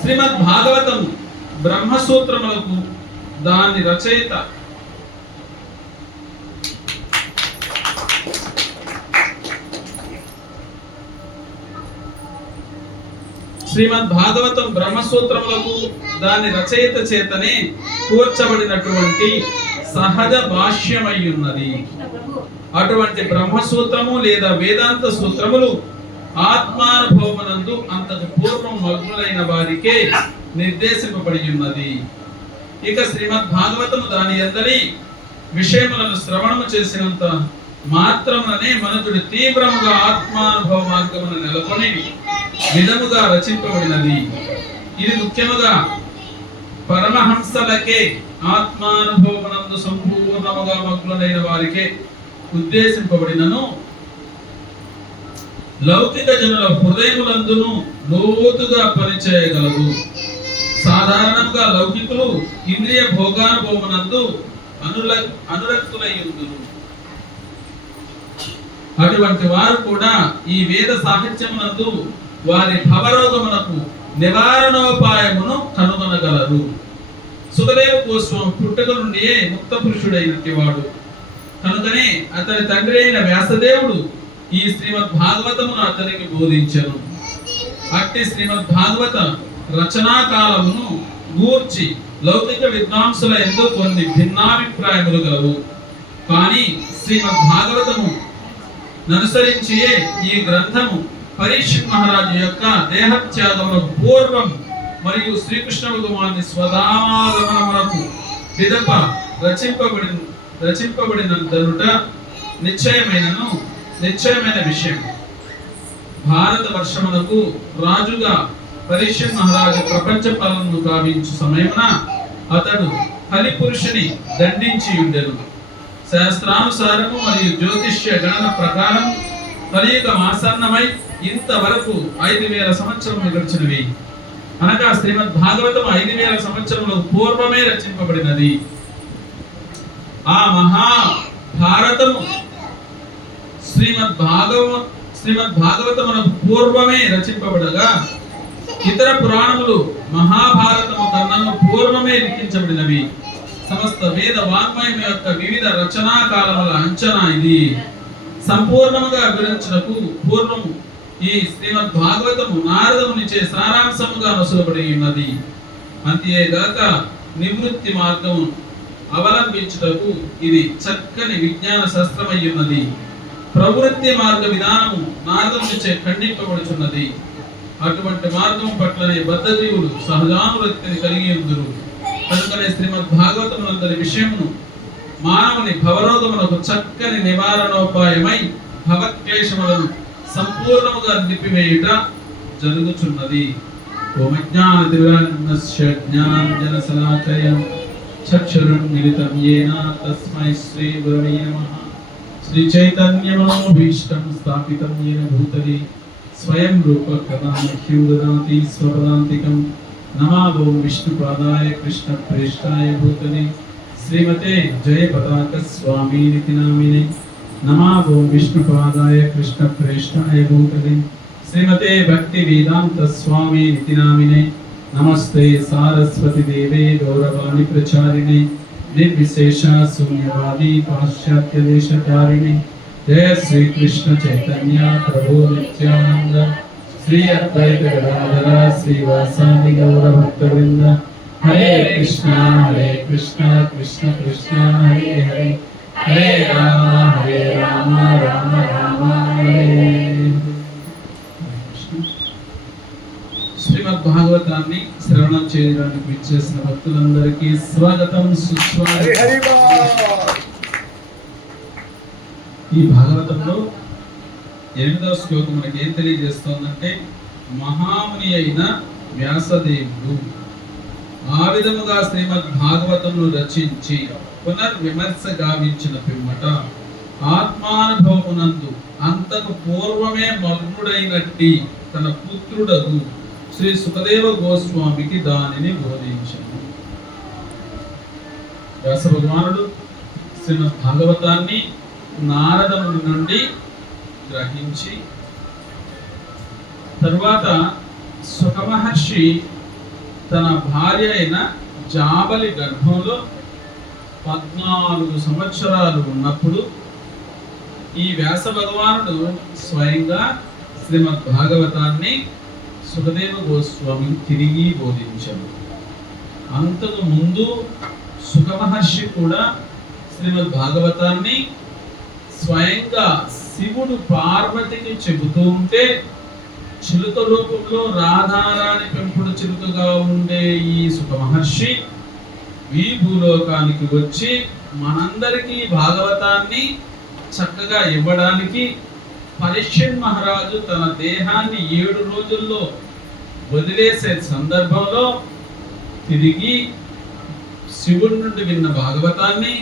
శ్రీమద్ భాగవతం బ్రహ్మసూత్రములకు దాని రచయిత శ్రీమద్ భాగవతం బ్రహ్మసూత్రములకు దాని రచయిత చేతనే కూర్చబడినటువంటి సహజ భాష్యమై ఉన్నది. అటువంటి బ్రహ్మసూత్రము లేదా వేదాంత సూత్రములు ఆత్మానుభవమునందు అంతకు పూర్వం మగ్నులైన వారికే నిర్దేశింపబడి ఉన్నది. ఇక శ్రీమద్ భాగవతము దాని అందరి విషయములను శ్రవణము చేసినంత మాత్రముననే మనుషుడు తీవ్రముగా ఆత్మానుభవ మార్గమును నెలకొని విధముగా రచింపబడినది. ఇది ముఖ్యముగా పరమహంసలకే ఆత్మానుభవమునందు సంపూర్ణముగా మగ్నులైన వారికే ఉద్దేశింపబడినను లౌకిక జనుల హృదయములందును లోతుగా పనిచేయగలదు. సాధారణంగా లౌకికులు ఇంద్రియ భోగానుభవమునందు అనురక్తులయ్యుందురు. అటువంటి వారు కూడా ఈ వేద సాహిత్యమునందు వారి భవరోగమునకు నివారణోపాయమును కనుగొనగలరు. సుఖదేవ గోస్వామి పుట్టుక నుండియే ముక్త పురుషుడైనట్టి వాడు కనుకనే అతని తండ్రి అయిన వ్యాసదేవుడు ఈ శ్రీమద్ భాగవతమును అతనికి బోధించెను. అట్టి శ్రీమద్ భాగవత రచనా కాలమును గూర్చి లౌకిక విద్వాంసుల యందు కొన్ని భిన్నాభిప్రాయములు గలవు. కానీ శ్రీమద్ భాగవతము అనుసరించియే ఈ గ్రంథము పరీక్షిత్ మహారాజు యొక్క దేహత్యాగమునకు పూర్వం మరియు శ్రీకృష్ణ భగవాని స్వధామాగమనమునకు పిదప రచింపబడినంతనుట నిశ్చయమైన విషయం. భారత వర్షమునకు రాజుగా పరీక్షిత్ మహారాజు ప్రపంచ పాలనను గావించు సమయమున అతడు కలిపురుషుని దండించి ఉండెను. శాస్త్రానుసారము మరియు జ్యోతిష్య గణన ప్రకారం కలియుగం ఆసన్నమై ఇంతవరకు 5000 సంవత్సరములు గడిచినవి. అనగా శ్రీమద్ భాగవతం 5000 సంవత్సరములకు పూర్వమే రచింపబడినది. ఆ మహాభారతము శ్రీమద్ భాగవతమునకు పూర్వమే రచింపబడగా ఇతర పురాణములు మహాభారతము కన్నా పూర్వమే లిఖించబడినవి. సమస్త వేద వాంగ్మయం యొక్క వివిధ రచనా కాలముల అంచనా ఇది. సంపూర్ణముగా వివరించుటకు పూర్వము ఈ శ్రీమద్ భాగవతము నారదమునిచే సారాంశముగా నొసగబడి ఉన్నది. అంతేగాక నివృత్తి మార్గము అవలంబించుటకు ఇది చక్కని విజ్ఞాన శాస్త్రమై ఉన్నది. ప్రవృత్తి మార్గ విధానము నారదమునిచే ఖండింపబడుచున్నది. అటువంటి మార్గం పట్లనే బద్ధజీవులు సహజానురక్తిని కలిగి ఉందురు. కనుకనే శ్రీమద్ భాగవతమునందరి విషయమును మానవుని భవరోగమునకు చక్కని నివారణోపాయమై భవక్లేశములను సంపూర్ణముగా నిలిపివేయుట జరుగుచున్నది. ఓం అజ్ఞానతిమిరాంధస్య జ్ఞానాంజనశలాకయ చక్షురున్మిలితం యేన తస్మై శ్రీ గురవే నమః. శ్రీ చైతన్యమనోభీష్టం స్థాపితం యేన భూతలే స్వయం రూప కథా మహ్యం దదాతి స్వపదాంతికం. నమో విష్ణుపాదాయ కృష్ణ ప్రేష్టాయ భూతలే శ్రీమతే జయ పతాక స్వామి నితి నామినే. నమో విష్ణుపాదాయ కృష్ణ ప్రేష్టాయ భూతలే శ్రీమతే భక్తి వేదాంత స్వామి నితి నామినే. నమస్తే సారస్వతి దేవే గౌరవాణి ప్రచారిణే నిర్విశేష శూన్యవాది పాశ్చాత్య దేశకారిణే. జయ శ్రీ కృష్ణ చైతన్య ప్రభు నిత్యానంద శ్రీ అద్వైత గదాధర శ్రీవాసాది గౌర భక్తవృంద. హరే కృష్ణ కృష్ణ కృష్ణ హరే హరే హరే రామ రామ రామ హరే. శ్రీమద్ భాగవతాన్ని శ్రవణం చేయడానికి విచ్చేసిన భక్తులందరికీ స్వాగతం సుస్వాగతం. ఈ భాగవతంలో 8వ శ్లోకం మనకి ఏం తెలియజేస్తోందంటే మహాముని అయిన వ్యాసదేవుడు ఆ విధముగా శ్రీమద్ భాగవతమును రచించి పునర్విమర్శ గావించిన పిమ్మట ఆత్మానుభవమునందు అంతకు పూర్వమే మగ్నుడైనట్టి తన పుత్రుడగు శ్రీ సుఖదేవ గోస్వామికి దానిని బోధించాడు. వ్యాస భగవానుడు శ్రీమద్ భాగవతాన్ని నారదముని నుండి గ్రహించి తరువాత సుఖమహర్షి తన భార్య అయిన జాబలి గర్భంలో 14 సంవత్సరాలు ఉన్నప్పుడు ఈ వ్యాస భగవానుడు స్వయంగా శ్రీమద్ భాగవతాన్ని సుఖదేవ గోస్వామికి తిరిగి బోధించాడు. అంతకు ముందు సుఖమహర్షి కూడా శ్రీమద్ భాగవతాన్ని స్వయంగా శివుడు పార్వతికి చెబుతూ ఉంటే, చిలుక రూపంలో రాధారాణి పెంపుడు చిలుకగా ఉండే ఈ సుఖమహర్షి ఈ భూలోకానికి వచ్చి మనందరికీ భాగవతాన్ని చక్కగా ఇవ్వడానికి పరీక్షణ్ మహారాజు తన దేహాన్ని 7 రోజుల్లో వదిలేసే సందర్భంలో తిరిగి శివుడి నుండి విన్న భాగవతాన్ని,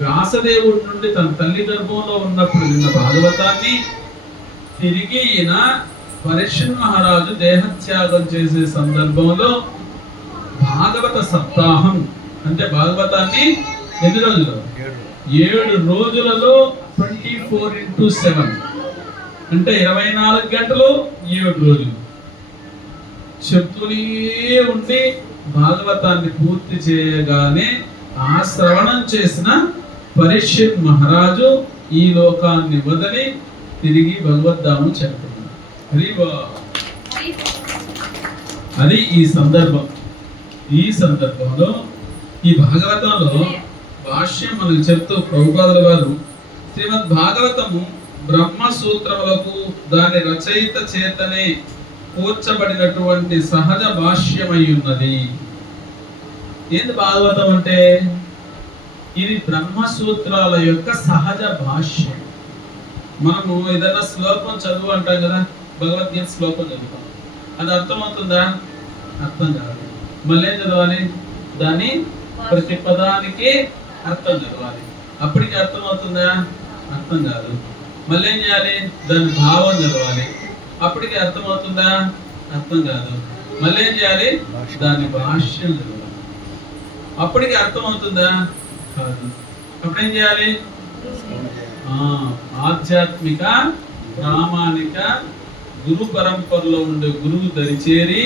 వ్యాసదేవుడి నుండి తన తల్లి గర్భంలో ఉన్నప్పుడు విన్న భాగవతాన్ని తిరిగి ఈయన పరీక్షణ్ మహారాజు దేహత్యాగం చేసే సందర్భంలో భాగవత సప్తాహం అంటే భాగవతాన్ని ఎన్ని రోజులు? 7 రోజులలో 24x7 అంటే 24 గంటలు 7 రోజులు చెప్తూనే ఉండి భాగవతాన్ని పూర్తి చేయగానే ఆ శ్రవణం చేసిన పరీక్షిత్ మహారాజు ఈ లోకాన్ని వదిలి తిరిగి భగవద్ధామం చేరుకున్నాడు. అది ఈ సందర్భం. ఈ సందర్భంలో ఈ భాగవతంలో భాష్యం మనకు చెప్తూ ప్రభుపాదుల వారు శ్రీమద్ భాగవతము బ్రహ్మసూత్రములకు దాని రచయిత చేతనే కూర్చబడినటువంటి సహజ భాష్యమై ఉన్నది. ఏంది భాగవతం అంటే? ఇది బ్రహ్మసూత్రాల యొక్క సహజ భాష్యం. మనము ఏదైనా శ్లోకం చదువు అంటాం కదా, భగవద్గీత శ్లోకం చదువుతాం, అది అర్థమవుతుందా? అర్థం కాదు. మళ్ళీ ఏం చదవాలి? దాని ప్రతి పదానికి అర్థం చదవాలి. అప్పటికి అర్థమవుతుందా? అర్థం కాదు. మళ్ళీ ఏం చేయాలి? దాని భావం చదవాలి. అప్పటికి అర్థమవుతుందా? అర్థం కాదు. మళ్ళీ ఏం చేయాలి? దాని భాష్యం చదవాలి. అప్పటికి అర్థమవుతుందా? కాదు. అప్పుడేం చేయాలి? ఆధ్యాత్మిక ప్రామాణిక గురు పరంపరలో ఉండే గురువు దరిచేరి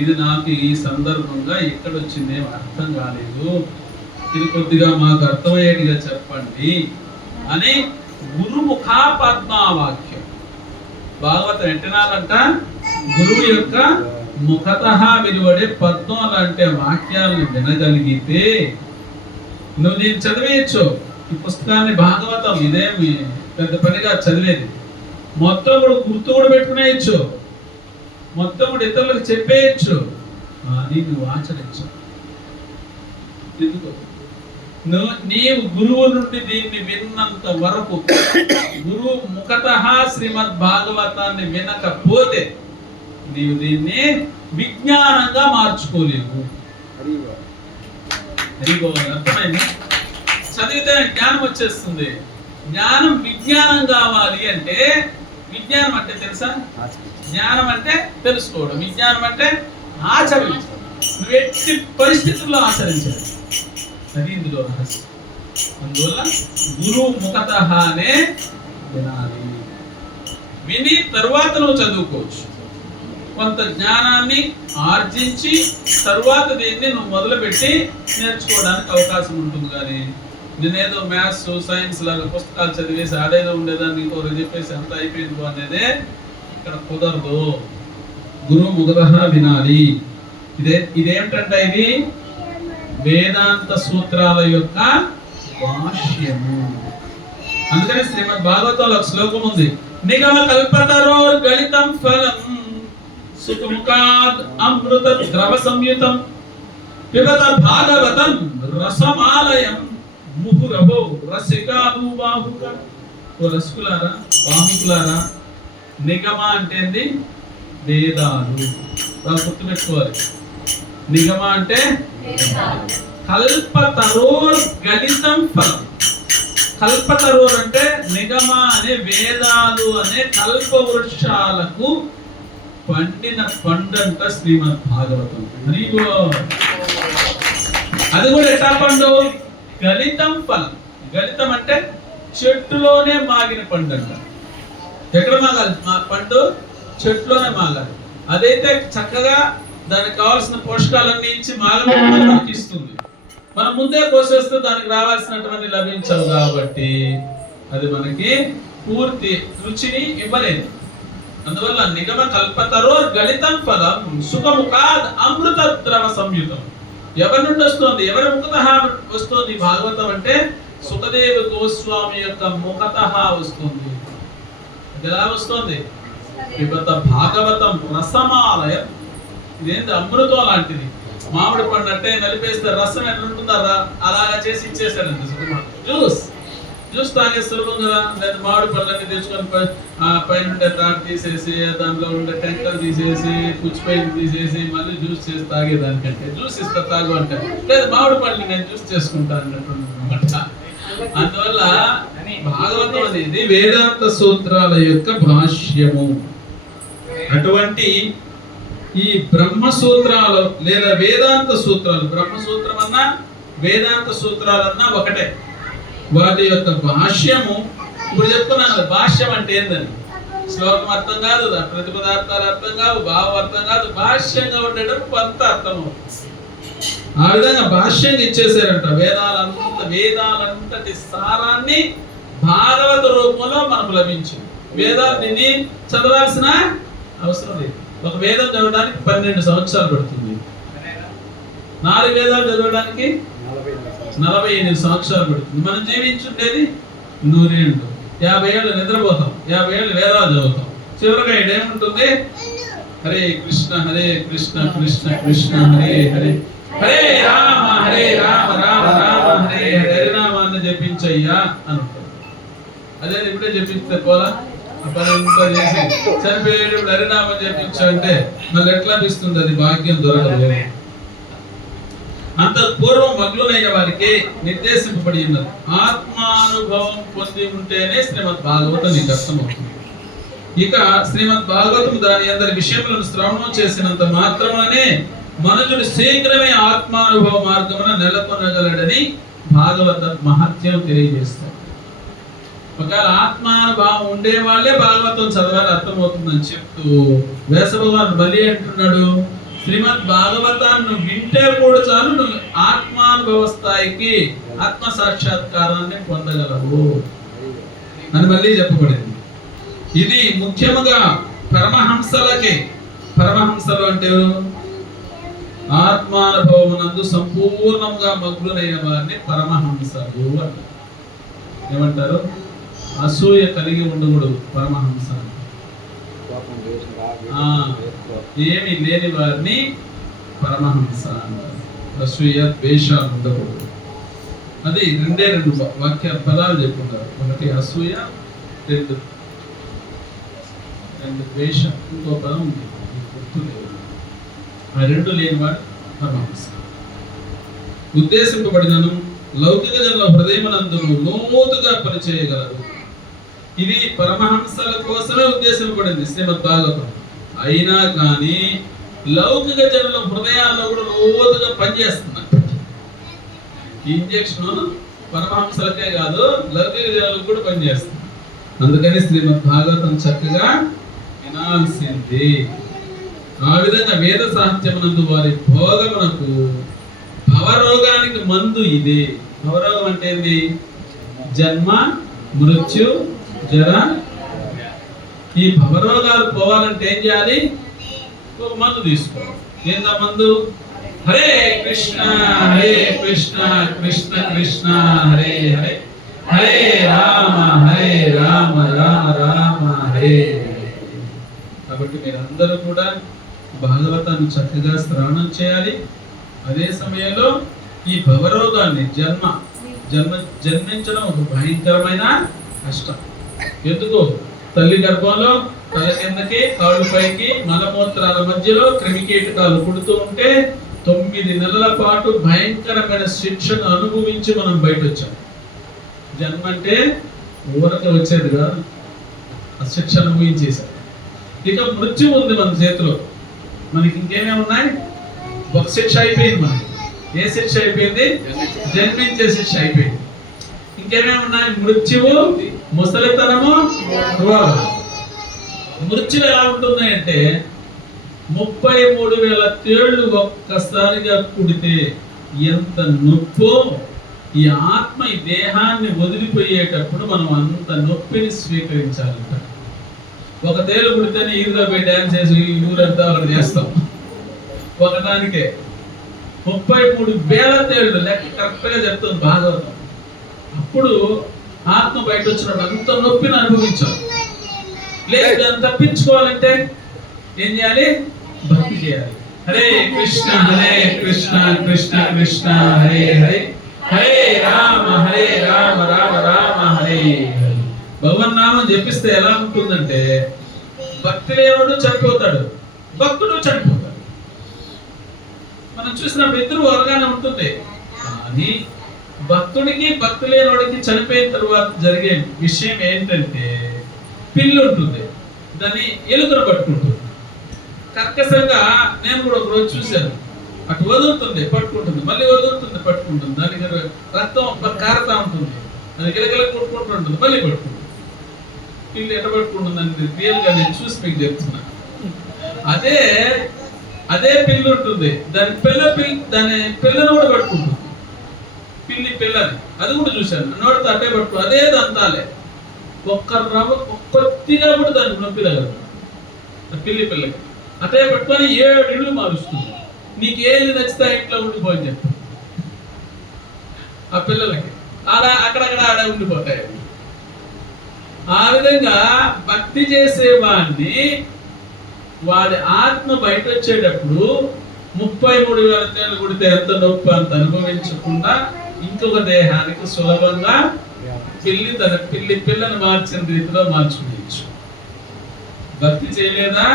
ఇది నాకు ఈ సందర్భంగా ఎక్కడ వచ్చిందేం అర్థం కాలేదు, ఇది కొద్దిగా మాకు అర్థమయ్యేట్టుగా చెప్పండి అని గురుముఖా పద్మావాక్యం. భాగవతం ఎట్టినాలంట గురువు యొక్క ముఖతః వెలువడే పద్మం లాంటి వాక్యాలను వినగలిగితే నువ్వు దీన్ని చదివేయచ్చు. ఈ పుస్తకాన్ని భాగవతం ఇదేమి పెద్ద పనిగా చదివేది, మొత్తం కూడా గుర్తు కూడా పెట్టుకునేయచ్చు, మొత్తం కూడా ఇతరులకు చెప్పేయచ్చు, అని నువ్వు ఆచరించు. ఎందుకు? నీవు గురువు నుండి దీన్ని విన్నంత వరకు, గురువు ముఖతః శ్రీమద్ భాగవతాన్ని వినకపోతే నీవు దీన్ని విజ్ఞానంగా మార్చుకోలేవు. అర్థమైంది? చదివితే జ్ఞానం వచ్చేస్తుంది. జ్ఞానం విజ్ఞానం కావాలి అంటే, విజ్ఞానం అంటే తెలుసా? జ్ఞానం అంటే తెలుసుకోవడం, విజ్ఞానం అంటే ఆచరించడం. నువ్వు ఎట్టి పరిస్థితుల్లో ఆచరించాలి. అది ఇందులో రహస్యం. అందువల్ల గురువు ముఖతఃనే వినాలి. విని తరువాత నువ్వు చదువుకోవచ్చు. కొంత జ్ఞానాన్ని ఆర్జించి తరువాత దీన్ని నువ్వు మొదలుపెట్టి నేర్చుకోవడానికి అవకాశం ఉంటుంది. కానీ నేనేదో మ్యాథ్స్ సైన్స్ లాగా పుస్తకాలు చదివేసి ఆడేదో ఉండేదాన్ని ఇంకోరు చెప్పేసి అంత అయిపోయింది అనేదే ఇక్కడ కుదరదు. గురువు ముఖతః వినాలి. ఇదేమిటంటే ఇది వేదాంత సూత్రాల యొక్క భాష్యము. అందుకని శ్రీమద్ భాగవతంలో ఒక శ్లోకం ఉంది, నిగమ కల్పతరో గళితం ఫలం సుఖముఖాద్ అమృత ద్రవ సంయుతం పిబత భాగవతం రసమాలయం ముహురభో రసికాభూ బాహుక. ఓ రసికులారా, బాహుకులారా, నిగమ అంటే ఏంది? వేదాలు. వాళ్ళు గుర్తుపెట్టుకోవాలి. నిగమ అంటే కల్పతరోర్ గణితం ఫలం. కల్పతరోర్ అంటే నిగమ అనే వేదాలు అనే కల్ప వృక్షాలకు పండిన పండంట శ్రీమద్ భాగవతం. అది కూడా ఎట్లా పండు? గణితం ఫలం. గణితం అంటే చెట్టులోనే మాగిన పండు అంట. ఎక్కడ మాగాలి పండు? చెట్లోనే మాగాలి. అదైతే చక్కగా దానికి కావాల్సిన పోషకాలన్నీ ఇచ్చి మాగడం మనకి ఇస్తుంది. మనం ముందే కోసేస్తే దానికి రావాల్సినటువంటి లభించవు కాబట్టి అది మనకి పూర్తి రుచిని ఇవ్వలేదు. అందువల్ల నిగమ కల్పతరో గలితం ఫలం సుఖముఖాద్ అమృత ద్రవ సంయుతం. ఎవరి నుండి వస్తుంది, ఎవరి ముఖతః వస్తుంది భాగవతం అంటే సుఖదేవ గోస్వామి యొక్క ముఖతః వస్తుంది. ఎలా వస్తుంది? పిబత భాగవతం రసమాలయం. ఇదేంటి? అమృతం లాంటిది. మామిడి పండు అంటే నలిపేస్తే రసం ఎట్లా ఉంటుందా అలాగా చేసి ఇచ్చేసారండి సుకుమార్. జ్యూస్ తాగే సులభం కదా. లేదా మామిడి పళ్ళని తెచ్చుకొని పైన ఉండే తాడు తీసేసి దాంట్లో ఉండే టెంకలు తీసేసి పుచ్చిపైన తీసేసి మళ్ళీ జ్యూస్ చేసి తాగేదానికంటే జ్యూస్ ఇస్తా తాగు అంటే, లేదా మామిడి పళ్ళని నేను జ్యూస్ చేసుకుంటా అన్నట్టు. అందువల్ల భాగవతం అనేది వేదాంత సూత్రాల యొక్క భాష్యము. అటువంటి ఈ బ్రహ్మ సూత్రాలు లేదా వేదాంత సూత్రాలు, బ్రహ్మసూత్రం అన్నా వేదాంత సూత్రాలన్నా ఒకటే. వాటి యొక్క భాష్యము ఇప్పుడు చెప్తున్నాను. భాష్యం అంటే ఏందని? శ్లోకం అర్థం కాదు, ప్రతిపదార్థాలు అర్థం కావు, భావం అర్థం కాదు. భాష్యంగా ఉండేటప్పుడు కొంత అర్థం అవుతుంది. ఆ విధంగా భాష్యంగా ఇచ్చేసారంట. వేదాలంతటి సారాన్ని భాగవత రూపంలో మనకు లభించింది. వేదాన్ని చదవాల్సిన అవసరం లేదు. ఒక వేదం చదవడానికి 12 సంవత్సరాలు పడుతుంది. 4 వేదాలు చదవడానికి 48 సంవత్సరాలు పడుతుంది. మనం జీవించుండేది 100 ఏళ్ళు. 50 ఏళ్ళు నిద్రపోతాం, 50 ఏళ్ళు వేదాలు చదువుతాం. చివరిగా ఏముంటుంది? హరే కృష్ణ కృష్ణ కృష్ణ హరే హరే, హరే రామ రామ రామ హరే హరే నామాన్ని జపించయ్యా అనుకుంటాం. అదే ఇప్పుడే జపిస్తే పోలా, చేసి చనిపోయేటప్పుడు హరినామం జపించంటే మళ్ళీ ఎట్లా అనిపిస్తుంది? అది భాగ్యం దొరకదు. అంత పూర్వం మగ్నులైన వారికి నిర్దేశింపబడి ఉన్నది. ఆత్మానుభవం పొంది ఉంటేనే శ్రీమద్ భాగవతం నీకు అర్థమవుతుంది. ఇక శ్రీమద్ భాగవతం దాని అందరి విషయములను శ్రవణం చేసినంత మాత్రమే మనుషుడు శీఘ్రమే ఆత్మానుభవ మార్గమున నెలకొనగలడని భాగవత మహత్యం తెలియజేస్తారు. ఒకవేళ ఆత్మానుభావం ఉండే వాళ్ళే భాగవతం చదవాలి, అర్థమవుతుందని చెప్తూ వ్యాస భగవానుడు బలి అంటున్నాడు, శ్రీమద్ భాగవతాన్ని వింటే కూడా చాలు నువ్వు ఆత్మానుభవ స్థాయికి ఆత్మ సాక్షాత్కారాన్ని పొందగలవు అని మళ్ళీ చెప్పబడింది. ఇది ముఖ్యముగా పరమహంసలకే. పరమహంసలు అంటే ఆత్మానుభవమునందు సంపూర్ణంగా మగ్నులైన వారిని పరమహంసలు అంటారు. ఏమంటారు? అసూయ కలిగి ఉండకూడదు పరమహంస. ఏమి లేని వారిని పరమహంస అంటారు. అసూయ ద్వేషాలు ఉండకూడదు. అది 2 వాక్య పదాలు చెప్పుకుంటారు. ఒకటి అసూయ, 2 ద్వేషం. ఇంకో పదం ఉంది, ఆ 2 లేనివాడు పరమహంస. ఉద్దేశింపబడినను లౌకిక జనుల హృదయమునందును లోతుగా పరిచయగలరు. ఇది పరమహంసల కోసమే ఉద్దేశింపబడింది శ్రీమద్ భాగవతం. అయినా కానీ లౌకిక జనుల హృదయాల్లో కూడా లోతుగా పనిచేస్తున్నారు. ఇంజెక్షన్ పరమహంసలకే కాదు, లౌకిక జనులకు కూడా పనిచేస్తుంది. అందుకని శ్రీమద్ భాగవతం చక్కగా వినాల్సింది. ఆ విధంగా వేద సాహిత్యమునందు వారి భోగమునకు భవరోగానికి మందు ఇదే. భవరోగం అంటే ఏంది? జన్మ, మృత్యు, జర. ఈ భవరోగాలు పోవాలంటే ఏం చేయాలి? ఒక మందు తీసుకోవాలి. ఏందా మందు? హరే కృష్ణ కృష్ణ కృష్ణ హరే హరే, హరే రామ రామ రామ హరే. కాబట్టి మీరందరూ కూడా భాగవతాన్ని చక్కగా శ్రవణం చేయాలి. అదే సమయంలో ఈ భవరోగాన్ని జన్మించడం ఒక భయంకరమైన కష్టం. ఎందుకు? తల్లి గర్భంలో తల కిందకి కాళ్ళు పైకి మలమూత్రాల మధ్యలో క్రిమికీటకాలు పుడుతూ ఉంటే 9 నెలల పాటు భయంకరమైన శిక్షను అనుభవించి మనం బయట వచ్చాం. జన్మ అంటే ఊరక వచ్చేది కాదు, ఆ శిక్ష అనుభవించేశాం. ఇక మృత్యు ఉంది మన చేతిలో. మనకి ఇంకేమేమి ఉన్నాయి? ఒక శిక్ష అయిపోయింది. మనకి ఏ శిక్ష అయిపోయింది? జన్మించే శిక్ష అయిపోయింది. ఇంకేమేమి ఉన్నాయి? మృత్యువు, ముసలితనము, రోగం. మృత్యు ఎలా ఉంటుంది అంటే 33,000 తేళ్లు ఒక్కసారిగా కుడితే ఎంత నొప్పో, ఈ ఆత్మ ఈ దేహాన్ని వదిలిపోయేటప్పుడు మనం అంత నొప్పిని స్వీకరించాలంట. ఒక తేలు కుడితేనే ఈదుగా పోయి డ్యాన్స్ చేసి ఊరంతా అక్కడ చేస్తాం. ఒకదానికే 33,000 తేళ్లు లెక్క కరెక్ట్గా చెప్తుంది భాగవతం. అప్పుడు ఆత్మ బయట వచ్చినప్పుడు అంత నొప్పిని అనుభవించాలి. లేదు దాన్ని తప్పించుకోవాలంటే ఏం చేయాలి? భక్తి చేయాలి. హరే కృష్ణ కృష్ణ కృష్ణ హరే హరే, హరే రామ రామ రామ హరే హరే. భగవన్నామం జపిస్తే ఎలా ఉంటుందంటే భక్తి లేనివాడు చనిపోతాడు, భక్తుడు చనిపోతాడు. మనం చూసినప్పుడు ఇద్దరు వరగానే ఉంటుంది. కానీ భక్తుడికి భక్తి లేనివాడికి చనిపోయిన తర్వాత జరిగే విషయం ఏంటంటే పిల్లి ఉంటుంది, దాన్ని ఎలుకను పట్టుకుంటుంది. కర్కశంగా నేను కూడా ఒక రోజు చూశాను. అటు వదులుతుంది పట్టుకుంటుంది, మళ్ళీ వదులుతుంది పట్టుకుంటుంది, దానికి రక్తం కారుతా ఉంటుంది, అది గిలగిల కొట్టుకుంటూ ఉంటుంది, మళ్ళీ పట్టుకుంటుంది. పిల్లి ఎట్ట పట్టుకుంటుందని రియల్గా నేను చూసి మీకు చెప్తున్నా. అదే పిల్లి ఉంటుంది, దాని పిల్లను కూడా పట్టుకుంటుంది. పిల్లి పిల్లని అది కూడా చూశాను, నోటితో అట్టే పట్టుకో, అదే దంతాలే, కొద్దిగా కూడా దానికి నొప్పి తగదు. పిల్లి పిల్లకి అట్టే పట్టుకొని 7 ఇళ్ళు మారుస్తుంది. నీకు ఏది నచ్చితే ఇంట్లో ఉండిపోని చెప్పు. ఆ పిల్లలకి అలా అక్కడక్కడ ఆడే ఉండిపోతాయి. ఆ విధంగా భక్తి చేసేవాడిని వాడి ఆత్మ బయట వచ్చేటప్పుడు 33,000 తేళ్లు కుడితే ఎంత నొప్పి అంత అనుభవించకుండా ఇంకొక దేహానికి సులభంగా తన పిల్లను మార్చిన రీతిలో మార్చుకోవచ్చు. భక్తి చేయలేదా?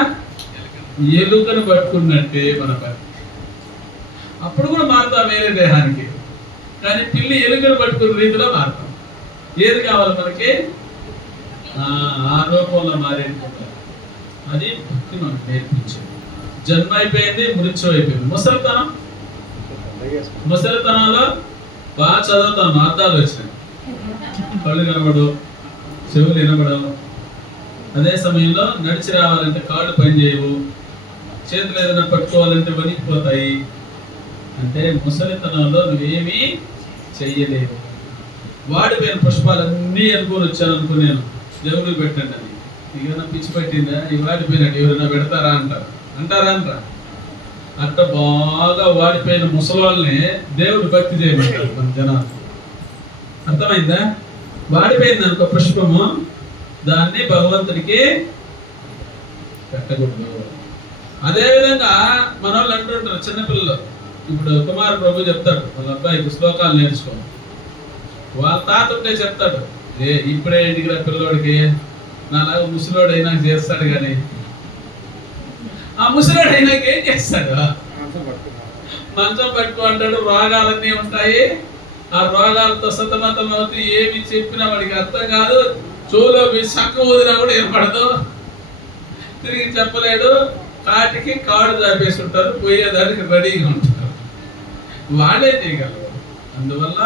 ఎలుకను పట్టుకున్నట్టే మన భక్తి. అప్పుడు కూడా మారుతాం వేరే దేహానికి, కానీ పిల్లి ఎలుకను పట్టుకున్న రీతిలో మారుతాం. ఏది కావాలి మనకి? ఆ రూపంలో మారేది. అది భక్తి మనకు నేర్పించేది. జన్మ అయిపోయింది, మృత్యు అయిపోయింది. ముసలితనంలో బాగా చదువుతాను, అర్థాలు వచ్చినాయి, కళ్ళు కనబడు, చెవులు వినబడవు. అదే సమయంలో నడిచి రావాలంటే కాళ్ళు పనిచేయవు, చేతులు ఏదైనా పట్టుకోవాలంటే వణికిపోతాయి. అంటే ముసలితనంలో నువ్వేమీ చెయ్యలేవు. వాడిపోయిన పుష్పాలన్నీ అనుకుని వచ్చాను అనుకున్నాను, దేవుడికి పెట్టండి అని. ఇక పిచ్చి పెట్టిందా? ఈ వాడిపోయినట్టు ఎవరైనా పెడతారా అంటారా? అంట బాగా వాడిపోయిన ముసలాళ్ళని దేవుడు భక్తి చేయమంటారు మన జనాలు. అర్థమైందా? వాడిపోయింది అనుకో పుష్పము, దాన్ని భగవంతుడికి పెట్టకూడదు. అదేవిధంగా మన వాళ్ళు అంటుంటారు చిన్నపిల్లలు. ఇప్పుడు కుమార ప్రభు చెప్తాడు వాళ్ళ అబ్బాయికి శ్లోకాలు నేర్చుకో. వాళ్ళ తాత ఉంటే చెప్తాడు, ఇప్పుడే ఇంటికి రా పిల్లోడికి, నాలాగా ముసలోడు అయినా చేస్తాడు. కానీ ఆ ముసలోడు అయినాక ఏం చేస్తాడు? మంచం పట్టుకో అంటాడు. రోగాలన్నీ ఉంటాయి, ఆ రోగాలతో సతమతం అవుతూ ఏమి చెప్పినా వాడికి అర్థం కాదు. చెవులో సంఖ ఊదినా కూడా ఏర్పడదు, తిరిగి చెప్పలేడు. కాటికి కాడు చాపేసి ఉంటారు, పోయేదానికి రెడీగా ఉంటారు. వాళ్ళే చేయగలరు. అందువల్ల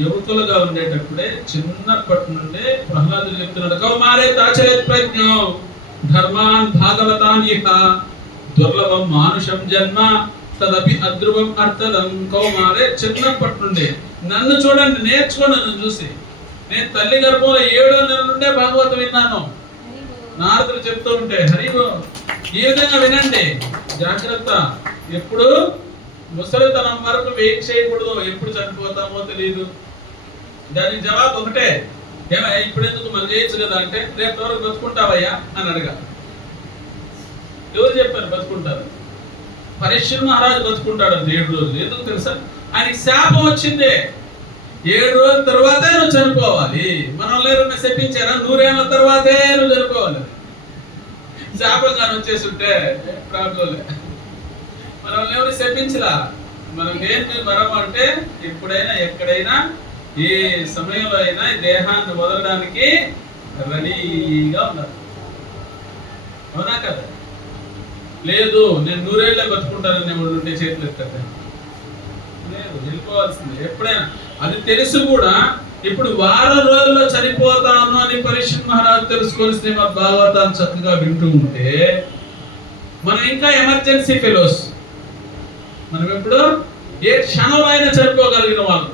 యువకులుగా ఉండేటప్పుడే చిన్నప్పటి నుండే ప్రహ్లాదుడు చెప్తున్నాడు, కౌమారే తాచరేత్ ప్రజ్ఞో ధర్మాన్ భాగవతాన్ ఇహ దుర్లభం మానుషం జన్మ తదపి అద్రువం అర్థదం. కౌమారే చిన్నప్పటి నుండే నన్ను చూడండి, నేర్చుకోండి. నన్ను చూసి నేను తల్లి గర్భంలో 7వ నెల నుండే భాగవతం విన్నాను. నారదులు చెప్తూ ఉంటే హరివో ఈ విధంగా వినండి, జాగ్రత్త. ఎప్పుడు ముసలితనం వరకు వెయిట్ చేయకూడదు, ఎప్పుడు చనిపోతామో తెలియదు. దానికి జవాబు ఒకటే, ఏమయ్యా ఇప్పుడు ఎందుకు మనం చేయొచ్చు కదా అంటే, రేపు వరకు బతుకుంటావయ్యా అని అడగాలి. ఎవరు చెప్పారు బతుకుంటారు? పరీక్షలు మహారాజు బతుకుంటాడు అంత 7 రోజులు. ఎందుకు తెలుసా? ఆయనకి శాపం వచ్చిందే. 7 రోజుల తర్వాతే నువ్వు చనిపోవాలి. మనల్ని ఎవరైనా శపించారా? 100 ఏళ్ళ తర్వాతే నువ్వు చనిపోవాలి. శాపం కానీ వచ్చేసి ఉంటే ప్రాబ్లం. మనల్ని ఎవరు శపించలా. మనం ఏంటి మరం అంటే ఎప్పుడైనా ఎక్కడైనా ఏ సమయంలో అయినా ఈ దేహాన్ని వదలడానికి రెడీగా ఉన్నారు. అవునా కదా? లేదు నేను 100 ఏళ్ళే బతుకుంటానని ఎవరు ఉంటే చేతులు ఎత్తారు. లేదు, వెళ్ళిపోవాల్సిందే ఎప్పుడైనా. అది తెలుసు కూడా ఇప్పుడు వారం రోజుల్లో చనిపోతాను అని పరీక్షిత్ మహారాజు తెలుసుకొని శ్రీమద్ భాగవతాన్ని చక్కగా వింటూ ఉంటే మనం ఇంకా ఎమర్జెన్సీ ఫెలోస్. మనం ఎప్పుడు ఏ క్షణంలో అయినా చనిపోగలిగిన వాళ్ళు.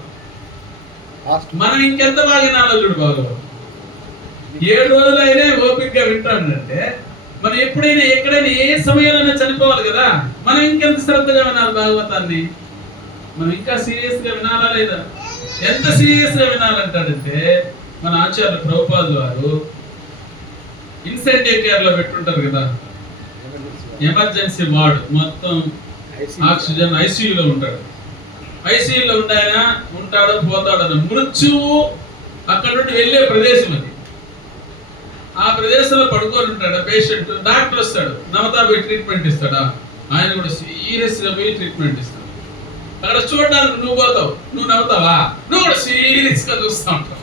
మనం ఇంకెంత బాగా వినాలో చూడు భాగవతం. 7 రోజులైనా ఓపికగా వింటాడంటే మనం ఎప్పుడైనా ఎక్కడైనా ఏ సమయంలో చనిపోవాలి కదా, మనం ఇంకెంత శ్రద్ధగా వినాలి భాగవతాన్ని. మనం ఇంకా సీరియస్ గా వినాలా లేదా? ఎంత సీరియస్ గా వినాలంటాడంటే మన ఆచార్య ప్రభుపాదులు వారు ఇన్సెంటివ్ కేర్ లో పెట్టుంటారు కదా, ఎమర్జెన్సీ వార్డ్ మొత్తం ఆక్సిజన్ ఐసీయూలో ఉంటాడు. ఐసీయూలో ఉంటాడో పోతాడో మృత్యువు అక్కడ నుండి వెళ్ళే ప్రదేశం అది. ఆ ప్రదేశంలో పడుకొని ఉంటాడు పేషెంట్. డాక్టర్ వస్తాడు, నవతా పోయి ట్రీట్మెంట్ ఇస్తాడా? ఆయన కూడా సీరియస్ గా పోయి ట్రీట్మెంట్ ఇస్తాడు. అక్కడ చూడడానికి నువ్వు పోతావు, నువ్వు నవ్వుతావా? నువ్వు కూడా సీరియస్ గా చూస్తూ ఉంటావు.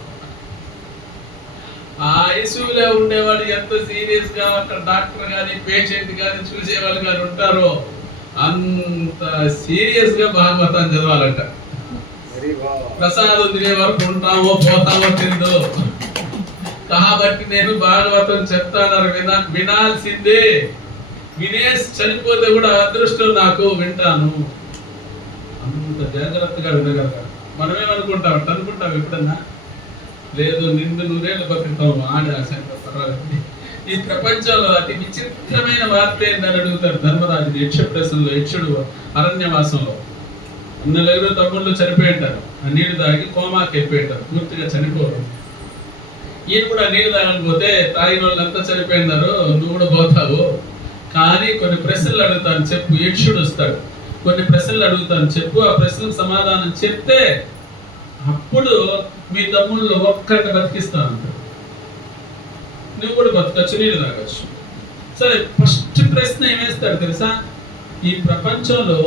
ఆ ఐసీయూలో ఉండేవాడు ఎంత సీరియస్ గా అక్కడ డాక్టర్ గాని పేషెంట్ గాని చూసేవాళ్ళు గాని ఉంటారో అంత సీరియస్ గా భాగవతాన్ని చదవాలంట. ప్రసాదం తినే వరకు ఉంటామో పోతామో తెలియదు. కాబట్టి నేను భాగవతం చెప్తాను, వినాల్సిందే. వినేసి చనిపోతే కూడా అదృష్టం నాకు, వింటాను. అంత జాగ్రత్తగా వినగలగాలి. మనమేమనుకుంటాం ఎప్పుడన్నా? లేదు, నిండు 100 ఏళ్ళు బతుకుతాము ఆడి పర్వాలేదు. ఈ ప్రపంచంలో అతి విచిత్రమైన వార్త ఏంటని అడుగుతారు ధర్మరాజుని యక్ష ప్రశ్నలో. యక్షుడు అరణ్యవాసంలో 4 తమ్ముళ్ళు చనిపోయి ఉంటారు. ఆ నీళ్లు తాగి కోమాకి అయిపోయి ఉంటారు, పూర్తిగా చనిపోరు. ఈయన కూడా నీళ్లు తాగకపోతే తాగిన వాళ్ళంతా చనిపోయినారు, నువ్వు కూడా పోతావు. కానీ కొన్ని ప్రశ్నలు అడుగుతాను చెప్పు. యక్షుడు వస్తాడు, కొన్ని ప్రశ్నలు అడుగుతాను చెప్పు. ఆ ప్రశ్నలకు సమాధానం చెప్తే అప్పుడు మీ తమ్ముళ్ళు ఒక్కరిని బతికిస్తాను, నువ్వు కూడా బతకచ్చు, నీళ్ళు తాగచ్చు. సరే, ఫస్ట్ ప్రశ్న ఏమేస్తాడు తెలుసా? ఈ ప్రపంచంలో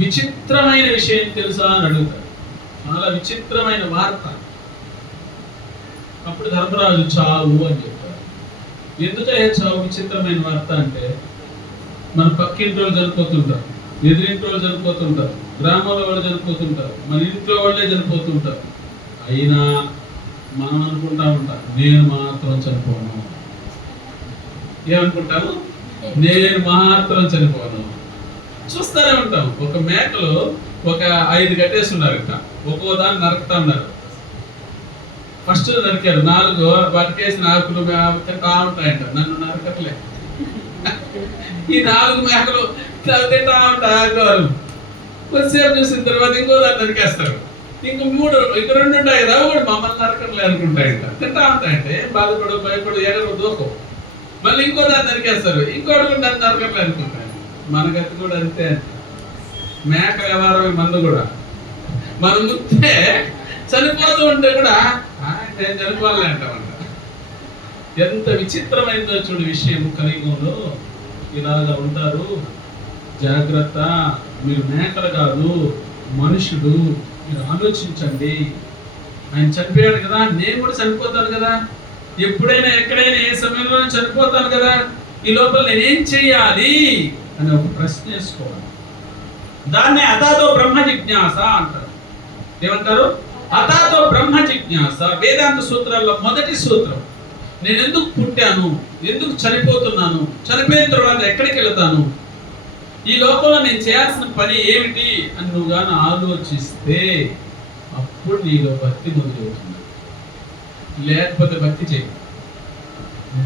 విచిత్రమైన విషయం తెలుసా అని అడుగుతాడు. చాలా విచిత్రమైన వార్త. అప్పుడు ధర్మరాజు చావు అని చెప్తాడు. ఎందుకయ్యా చావు విచిత్రమైన వార్త అంటే, మన పక్కింటి వాళ్ళు చనిపోతుంటారు, ఎదురింటి వాళ్ళు చనిపోతుంటారు, గ్రామంలో వాళ్ళు చనిపోతుంటారు, మన ఇంట్లో వాళ్ళే చనిపోతుంటారు. అయినా మనం అనుకుంటా ఉంటాం, నేను మాత్రం చనిపోను. ఏమనుకుంటాము? నేను మాత్రం చనిపోను. చూస్తూనే ఉంటాం. ఒక మేకలు ఒక 5 కట్టేసి ఉన్నారట, ఒక్కో దాన్ని నరుకుతా ఉన్నారు. ఫస్ట్ నరికారు 4, వాటికేసిన ఆకులు తింటా ఉంటాయంట. నన్ను నరకట్లే. ఈ 4 మేకలు తింటా ఉంటాయి ఆకులు. కొద్దిసేపు చూసిన తర్వాత ఇంకో దాన్ని నరికేస్తారు. ఇంక 2 ఉంటాయి కదా, కూడా మమ్మల్ని నరకట్లే అనుకుంటాయంట. తింటా ఉంటాయంటే బాధపడు, భయపడు, ఎగరు, దూకం. మళ్ళీ ఇంకో దాన్ని నరికేస్తారు, ఇంకోటి కూడా దాన్ని నరకట్లే అనుకుంటాయి. మన గతి కూడా అంతే. మేక వ్యవహారమే మందు కూడా. మన ముందే చనిపోతూ ఉంటే కూడా నేను చనిపోలే అంటామంట. ఎంత విచిత్రమైందో చూడు విషయం. కలియుగంలో ఇలాగా ఉంటారు. జాగ్రత్త, మీరు మేకలు కాదు, మనుషుడు. మీరు ఆలోచించండి. ఆయన చనిపోయాడు కదా, నేను కూడా చనిపోతాను కదా. ఎప్పుడైనా ఎక్కడైనా ఏ సమయంలో చనిపోతాను కదా. ఈ లోపల నేనేం చెయ్యాలి అని ఒక ప్రశ్న వేసుకోవాలి. దాన్నే అతాతో బ్రహ్మ జిజ్ఞాస అంటారు. ఏమంటారు? అతాతో బ్రహ్మ జిజ్ఞాస. వేదాంత సూత్రాల్లో మొదటి సూత్రం. నేను ఎందుకు పుట్టాను, ఎందుకు చనిపోతున్నాను, చనిపోయిన తర్వాత ఎక్కడికి వెళ్తాను, ఈ లోకంలో నేను చేయాల్సిన పని ఏమిటి అని నువ్వు కానీ ఆలోచిస్తే అప్పుడు నీలో భక్తి మొదలవుతుంది. లేకపోతే భక్తి చేయి.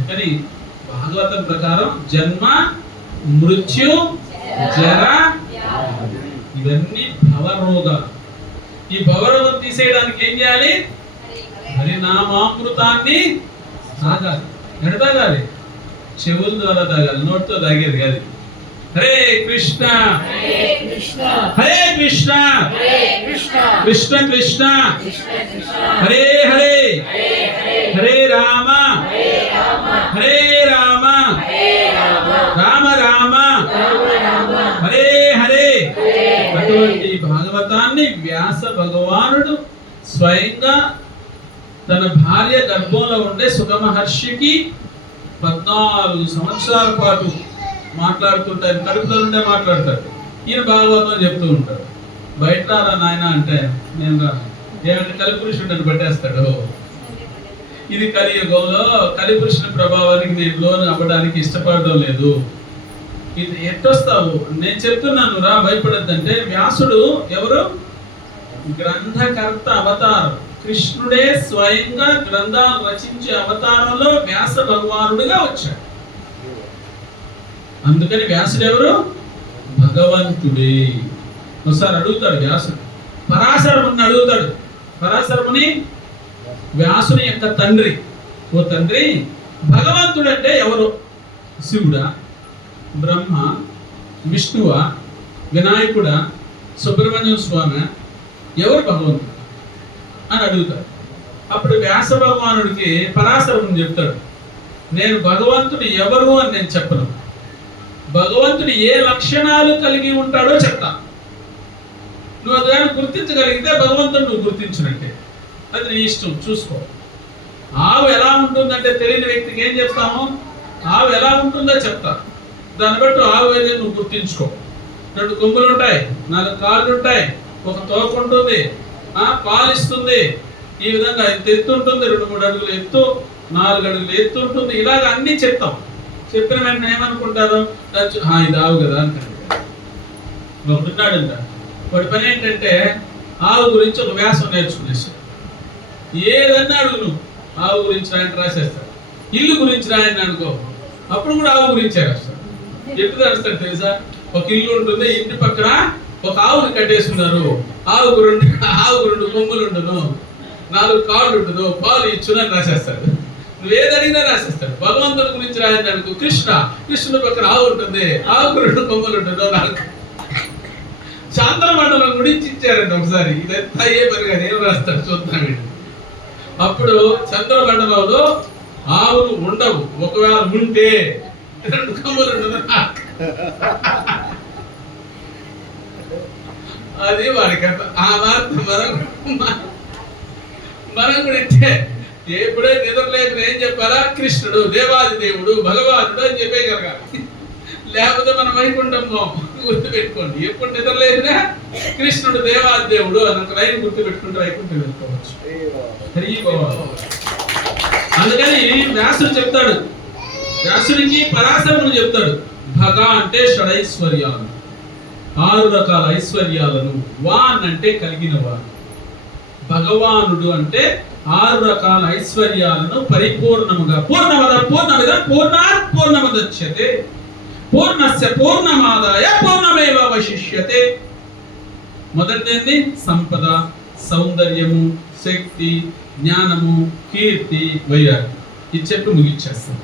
కానీ భాగవతం ప్రకారం జన్మ, మృత్యు, జర, ఇవన్నీ భవరోగాలు. ఈ భవరోగం తీసేయడానికి ఏం చేయాలి? హరినామామృతాన్ని తాగాలి. ఎడ తాగాలి? చెవుల ద్వారా తాగాలి, నోటితో తాగేది కాదు. హరే కృష్ణ హరే కృష్ణ కృష్ణ కృష్ణ హరే హరే హరే రామ హరే రామ రామ రామ హరే హరే. అటువంటి భాగవతాన్ని వ్యాస భగవానుడు స్వయంగా తన భార్య గర్భంలో ఉండే సుఖ మహర్షికి 14 సంవత్సరాల పాటు మాట్లాడుతుంటారు. కడుపులో ఉండే మాట్లాడతారు. ఈయన భాగవతం చెప్తూ ఉంటారు. బయట రారా నాయన అంటే నేను రా. ఏమంటే కలిపురుషుడు అని పట్టేస్తాడు. ఇది కలియుగంలో కలిపురుషుని ప్రభావానికి నేను లోను అవ్వడానికి ఇష్టపడడం లేదు. ఇది ఎట్టొస్తావు? నేను చెప్తున్నాను రా, భయపడద్దంటే. వ్యాసుడు ఎవరు? గ్రంథకర్త అవతారం. కృష్ణుడే స్వయంగా గ్రంథాలు రచించే అవతారంలో వ్యాస భగవానుడిగా వచ్చాడు. అందుకని వ్యాసుడు ఎవరు? భగవంతుడే. ఒకసారి అడుగుతాడు వ్యాసుడు, పరాశరముని అడుగుతాడు. పరాశరముని వ్యాసుని యొక్క తండ్రి. ఓ తండ్రి, భగవంతుడు అంటే ఎవరు? శివుడా, బ్రహ్మ, విష్ణువా, వినాయకుడా, సుబ్రహ్మణ్యం స్వామి, ఎవరు భగవంతుడు అని అడుగుతాడు. అప్పుడు వ్యాస భగవానుడికి పరాశరముని చెప్తాడు, నేను భగవంతుడు ఎవరు అని నేను చెప్పను, భగవంతుడు ఏ లక్షణాలు కలిగి ఉంటాడో చెప్తా. నువ్వు దాన్ని గుర్తించగలిగితే భగవంతుడు నువ్వు గుర్తించినట్టే. అది నీ ఇష్టం, చూసుకో. ఆవు ఎలా ఉంటుందంటే తెలియని వ్యక్తికి ఏం చెప్తాము? ఆవు ఎలా ఉంటుందో చెప్తా. దాన్ని బట్టి ఆవు ఏదో నువ్వు గుర్తించుకో. 2 కొమ్ములు ఉంటాయి, 4 కాళ్ళు ఉంటాయి, ఒక తోక ఉంటుంది, పాలు ఇస్తుంది, ఈ విధంగా ఎత్తు ఉంటుంది, 2-3 అడుగులు ఎత్తు, 4 అడుగులు ఎత్తు ఉంటుంది. ఇలాగ అన్ని చెప్తాం. చెప్పిన వెంటనే ఏమనుకుంటారు? ఇది ఆవు కదా అనుకుంటారు. ఒకడున్నాడంట, వాడి పని ఏంటంటే ఆవు గురించి ఒక వ్యాసం నేర్చుకునేసి ఏదన్నా అడుగు, నువ్వు ఆవు గురించి రాయని రాసేస్తాడు. ఇల్లు గురించి రాయని అనుకో, అప్పుడు కూడా ఆవు గురించే రాస్తాడు. ఎప్పుడు రాస్తాడు తెలుసా? ఒక ఇల్లు ఉంటుంది, ఇంటి పక్కన ఒక ఆవుని కట్టేస్తున్నారు, ఆవుకు 2 కొమ్ములు ఉండును, 4 కాళ్ళు ఉండును, పాలు ఇచ్చునని రాసేస్తాడు. నువ్వేదడిగినా రాసేస్తాడు. భగవంతుడి గురించి రాయని అనుకో, కృష్ణుడి పక్కన ఆవు ఉంటుంది, ఆవుకు 2 కొమ్ములు ఉండును, 4 చంద్రమండలం గురించి ఇచ్చారండి ఒకసారి. ఇదంతా ఏ పని కానీ ఏం రాస్తాడు చూద్దాం. అప్పుడు చంద్రమండలంలో ఆవులు ఉండవు, ఒకవేళ ఉంటే 2 కొమ్ములు ఉండదు. అది వాడికి ఆ మాత్రం మనం కూడా ఇచ్చే. ఎప్పుడే నిద్రలేక ఏం చెప్పారా? కృష్ణుడు దేవాది దేవుడు భగవానుడు అని చెప్పేయగలగాలి. లేకపోతే మనం వైకుంఠంలో గుర్తు పెట్టుకోండి. ఎప్పుడు నిద్రలేదురా కృష్ణుడు దేవాది దేవుడు అని ఒక లైన్ గుర్తు పెట్టుకుంటే వైకుంఠం వెళ్ళిపోవచ్చు. అందుకని వ్యాసుడు చెప్తాడు, వ్యాసుడికి పరాశరముని చెప్తాడు, భగ అంటే షడైశ్వర్యాలు, 6 రకాల ఐశ్వర్యాలను, వాన్ అంటే కలిగిన వారు, భగవానుడు అంటే 6 రకాల ఐశ్వర్యాలను పరిపూర్ణముగా, పూర్ణమద పూర్ణమిద పూర్ణాత్ పూర్ణముదచ్యతే పూర్ణస్య పూర్ణమాదాయ పూర్ణమేవావశిష్యతే. మొదటిది సంపద, సౌందర్యము, శక్తి, జ్ఞానము, కీర్తి, వైరాగ్యం. ఇది చెప్పి ముగిచ్చేస్తాం.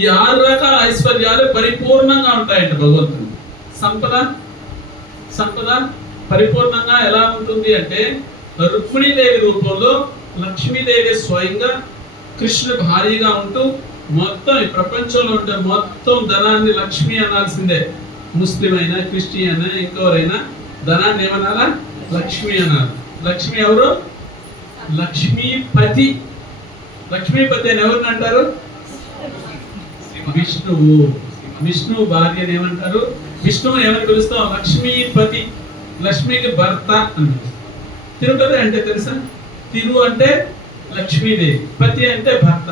ఈ 6 రకాల ఐశ్వర్యాలు పరిపూర్ణంగా ఉంటాయంట భగవంతుడు. సంపద పరిపూర్ణంగా ఎలా ఉంటుంది అంటే, రుక్మిణీదేవి రూపంలో లక్ష్మీదేవి స్వయంగా కృష్ణుడు భారీగా ఉంటూ మొత్తం ఈ ప్రపంచంలో ఉంటే మొత్తం ధనాన్ని లక్ష్మి అనాల్సిందే. ముస్లిం అయినా, క్రిస్టియన్ అయినా, ఇంకెవరైనా ధనాన్ని ఏమనాలా? లక్ష్మి అనాలి. లక్ష్మి ఎవరు? లక్ష్మీపతి. లక్ష్మీపతి అని ఎవరిని అంటారు? విష్ణువు. విష్ణువు భార్యని ఏమంటారు? విష్ణువుని ఏమని పిలుస్తాం? లక్ష్మీపతి. లక్ష్మికి భర్త అని పిలుస్తాం. తిరుపతి అంటే తెలుసా? తిరు అంటే లక్ష్మీదేవి, పతి అంటే భర్త.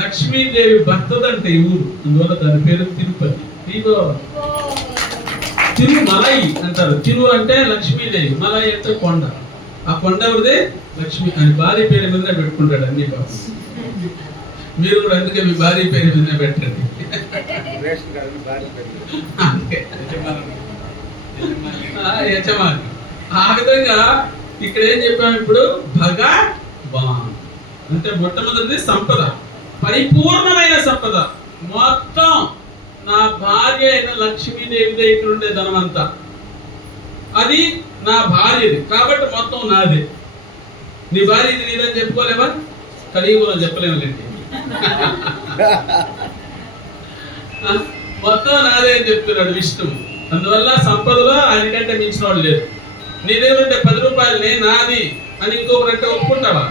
లక్ష్మీదేవి భర్తదంటే ఈ ఊరు, అందువల్ల దాని పేరు తిరుపతి. తిరుమలై అంటారు. తిరు అంటే లక్ష్మీదేవి, మలై అంటే కొండ. ఆ కొండ ఎవరిదే? లక్ష్మి. అని భార్య పేరు మీదనే పెట్టుకుంటాడు అన్ని బాబు. మీరు కూడా అందుకే మీ భార్య పేరు మీదనే పెట్టండి. యజమాని. ఆ విధంగా ఇక్కడ ఏం చెప్పాము ఇప్పుడు? భగవాన్ అంటే మొట్టమొదటిది సంపద, పరిపూర్ణమైన సంపద. మొత్తం నా భార్య అయిన లక్ష్మీదేవి దగ్గర ఉండే ధనం అంతా అది నా భార్యది కాబట్టి మొత్తం నాదే. నీ భార్య ఇది నీదని చెప్పుకోలేవా? కలియుగంలో చెప్పలేములేండి. మొత్తం నాదే అని చెప్తున్నాడు విష్ణువు. అందువల్ల సంపదలో ఆయన కంటే మించిన వాడు లేదు. నీ దగ్గర ఉంటే 10 రూపాయలని నాది అని ఇంకొకరంటే ఒప్పుకుంటావా?